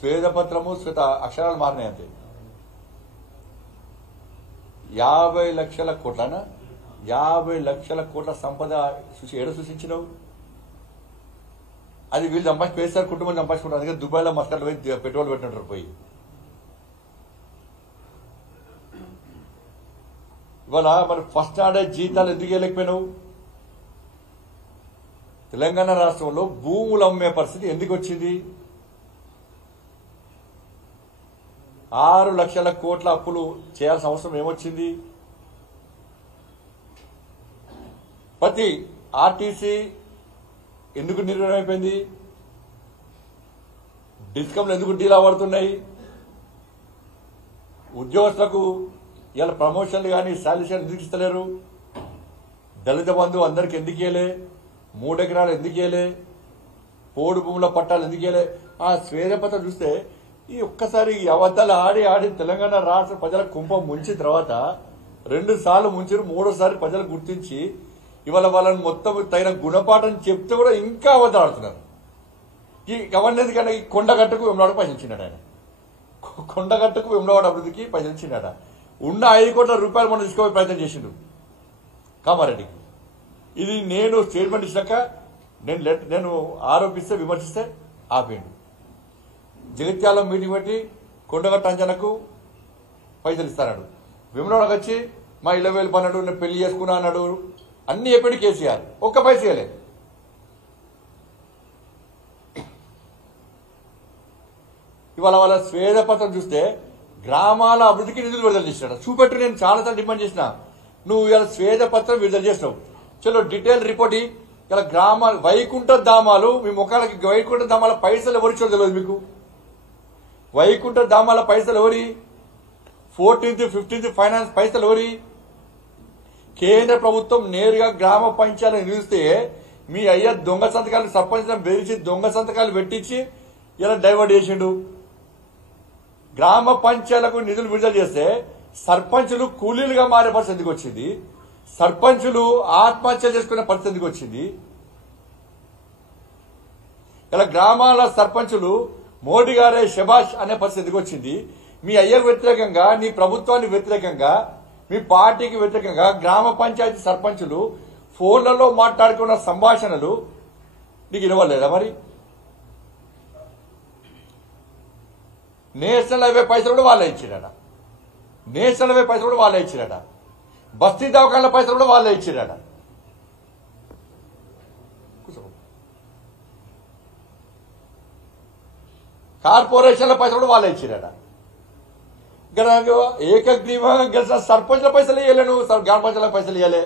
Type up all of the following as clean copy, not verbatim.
శ్వేతపత్రము శ్వేత అక్షరాలు మారినాయి అంతే. 50 లక్షల కోట్లనా 50 లక్షల కోట్ల సంపద ఏడ సృష్టించినావు? అది వీళ్ళు సంపాదించి పేస్తారు, కుటుంబం సంపాదించుకుంటారు. అందుకే దుబాయ్లో మస్కట్లో పోయి పెట్రోల్ పెట్టినట్టు పోయి. ఇవాళ మరి ఫస్ట్ నాడే జీతాలు ఎందుకు ఇవ్వలేకపోయినావు? తెలంగాణ రాష్ట్రంలో భూములు అమ్మే పరిస్థితి ఎందుకు వచ్చింది? 6 లక్షల కోట్ల అప్పులు చేయాల్సిన అవసరం ఏమొచ్చింది? ప్రతి ఆర్టీసీ ఎందుకు నిర్వహణ అయిపోయింది? డిస్కమ్లు ఎందుకు డీలా పడుతున్నాయి? ఉద్యోగస్తులకు ఇలా ప్రమోషన్లు కానీ శాలరీస్ ఎందుకు ఇస్తలేరు? దళిత బంధువు అందరికి ఎందుకు ఇయ్యలే? 3 ఎకరాలు ఎందుకు ఇయ్యలే? పోడు భూముల పట్టాలు ఎందుకు ఇయ్యలే? ఆ శ్వేతపత్రం చూస్తే ఈ ఒక్కసారి అబద్దాలు ఆడి ఆడి తెలంగాణ రాష్ట్ర ప్రజల కుంభం ముంచిన తర్వాత 2 సార్లు ముంచారు, 3వసారి ప్రజలు గుర్తించి ఇవాళ వాళ్ళని మొత్తం తగిన గుణపాఠం చెప్తే కూడా ఇంకా అబద్దాలు ఆడుతున్నారు. ఈ అవన్నీ ఎందుకంటే ఈ కొండగట్టుకు వెమ్లవాడకు పైసలు ఇచ్చినాడు ఆయన. కొండగట్టుకు వెమ్లవాడ అభివృద్ధికి పైసలు ఇచ్చినాడ. ఉన్న 5 కోట్ల రూపాయలు మనం తీసుకోవే ప్రయత్నం చేసిండు కామారెడ్డికి. ఇది నేను స్టేట్మెంట్ ఇచ్చినాక నేను ఆరోపిస్తే విమర్శిస్తే ఆపేయండి. జగిత్యాల మీటింగ్ పెట్టి కొండగట్టు అంజనకు పైసలు ఇస్తాడు. విమలవాడకు వచ్చి మా 20,000 పన్నాడు, నేను పెళ్లి చేసుకున్నా అన్నాడు. అన్ని చెప్పాడు కేసీఆర్, ఒక్క పైస ఇవ్వలేదు. ఇవాళ వాళ్ళ శ్వేతపత్రం చూస్తే గ్రామాల అభివృద్ధికి నిధులు విడుదల చేసినాడు. చూపెట్టు, నేను చాలాసార్లు డిమాండ్ చేసిన. నువ్వు ఇలా శ్వేతపత్రం విడుదల చేసినావు, చలో డీటెయిల్ రిపోర్ట్. ఇలా గ్రామాలు వైకుంఠ ధామాలు మీ ముఖాలకి వైకుంఠ ధామాల పైసలు ఎవరిచ్చో తెలియదు మీకు. వైకుంఠ ధామాల పైసలు ఎవరి? 14th 15th ఫైనాన్స్ పైసలు ఎవరి? కేంద్ర ప్రభుత్వం నేరుగా గ్రామ పంచాయతీలు నిలిస్తే మీ అయ్య దొంగ సంతకాలు సర్పంచ్లను బెదిరించి దొంగ సంతకాలు పెట్టించి ఇలా డైవర్ట్ చేసిండు. గ్రామ పంచాయతీలకు నిధులు విడుదల చేస్తే సర్పంచులు కూలీలుగా మారే పరిస్థితి ఎందుకు వచ్చింది? సర్పంచులు ఆత్మహత్య చేసుకునే పరిస్థితి ఎందుకు వచ్చింది? ఇలా గ్రామాల సర్పంచులు మోడీ గారే శబాష్ అనే పరిస్థితి ఎందుకు వచ్చింది? మీ అయ్యకు వ్యతిరేకంగా, నీ ప్రభుత్వానికి వ్యతిరేకంగా, మీ పార్టీకి వ్యతిరేకంగా గ్రామ పంచాయతీ సర్పంచులు ఫోన్లలో మాట్లాడుకున్న సంభాషణలు నీకు ఇవ్వలేదా? మరి నేషనల్ హైవే పైసలు కూడా వాళ్ళే ఇచ్చిరాడ. నేషనల్ హైవే పైసలు కూడా వాళ్ళే ఇచ్చిరాడ. బస్తీ దవాఖాన్ల పైసలు కూడా వాళ్ళే ఇచ్చిరాడ. కార్పొరేషన్ల పైసలు కూడా వాళ్ళే ఇచ్చిరాడ. ఏకగ్రీవంగా గెలిచిన సర్పంచ్ల పైసలు ఇవ్వలే, నువ్వు గ్రామ పంచాయతీల పైసలు ఇవ్వలే.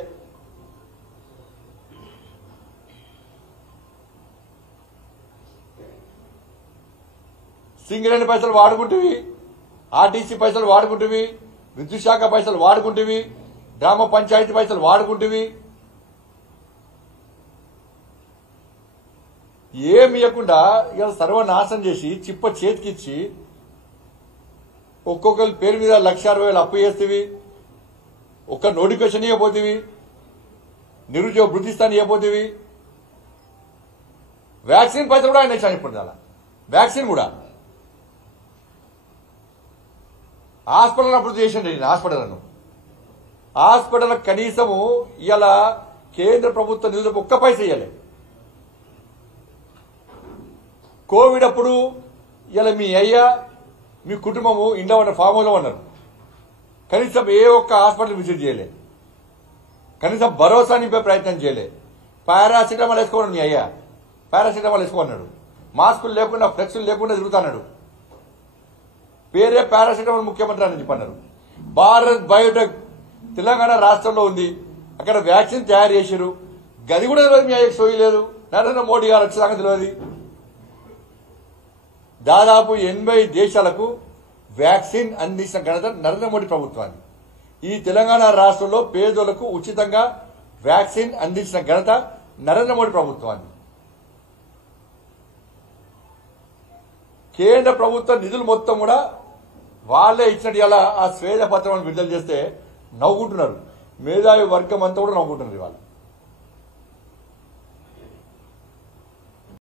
సింగరేణి పైసలు వాడుకుంటువి, ఆర్టీసీ పైసలు వాడుకుంటువి, విద్యుత్ శాఖ పైసలు వాడుకుంటువి, గ్రామ పంచాయతీ పైసలు వాడుకుంటువి. ఏమి ఇవ్వకుండా ఇలా సర్వనాశనం చేసి చిప్ప చేతికిచ్చి ఒక్కొక్కరి పేరు మీద 1,60,000 అప్పు చేస్తేవి, ఒక్క నోటిఫికేషన్ ఇవ్వబోతేవి, నిరుద్యోగ వృద్ధిస్తాన్ని ఇవ్వబోతేవి. వ్యాక్సిన్ పైసలు కూడా ఆయన ఇచ్చాను. ఇప్పుడు అలా వ్యాక్సిన్ కూడా హాస్పిటల్ అభివృద్ధి చేసిండి. హాస్పిటల్ కనీసము ఇలా కేంద్ర ప్రభుత్వ నిధులకు ఒక్క పైస ఇవ్వలే. కోవిడ్ అప్పుడు ఇలా మీ అయ్యా మీ కుటుంబము ఇంట్లో ఉన్న ఫామ్ హౌస్లో ఉన్నారు. కనీసం ఏ ఒక్క హాస్పిటల్ విజిట్ చేయలే, కనీసం భరోసా నింపే ప్రయత్నం చేయలే. పారాసిటమాల్ వేసుకోన్నాడు మీ అయ్యా, పారాసిటమాల్ వేసుకున్నాడు. మాస్కులు లేకుండా ఫ్లెక్సులు లేకుండా తిరుగుతున్నాడు. పేరే పారాసిటమాల్ ముఖ్యమంత్రి అని చెప్పన్నారు. భారత్ బయోటెక్ తెలంగాణ రాష్ట్రంలో ఉంది, అక్కడ వ్యాక్సిన్ తయారు చేశారు. గది కూడా తెలియదు మీ అయ్యకు, సోయలేదు. నరేంద్ర మోడీ గారు వచ్చే సంగతి తెలియదు. దాదాపు 80 దేశాలకు వ్యాక్సిన్ అందించిన ఘనత నరేంద్ర మోడీ ప్రభుత్వాన్ని. ఈ తెలంగాణ రాష్ట్రంలో పేదలకు ఉచితంగా వ్యాక్సిన్ అందించిన ఘనత నరేంద్ర మోడీ ప్రభుత్వాన్ని. కేంద్ర ప్రభుత్వ నిధులు మొత్తం కూడా వాళ్ళే ఇచ్చినట్టు ఇలా ఆ శ్వేతపత్రం విడుదల చేస్తే నవ్వుకుంటున్నారు. మేధావి వర్గం అంతా కూడా నవ్వుకుంటున్నారు ఇవాళ.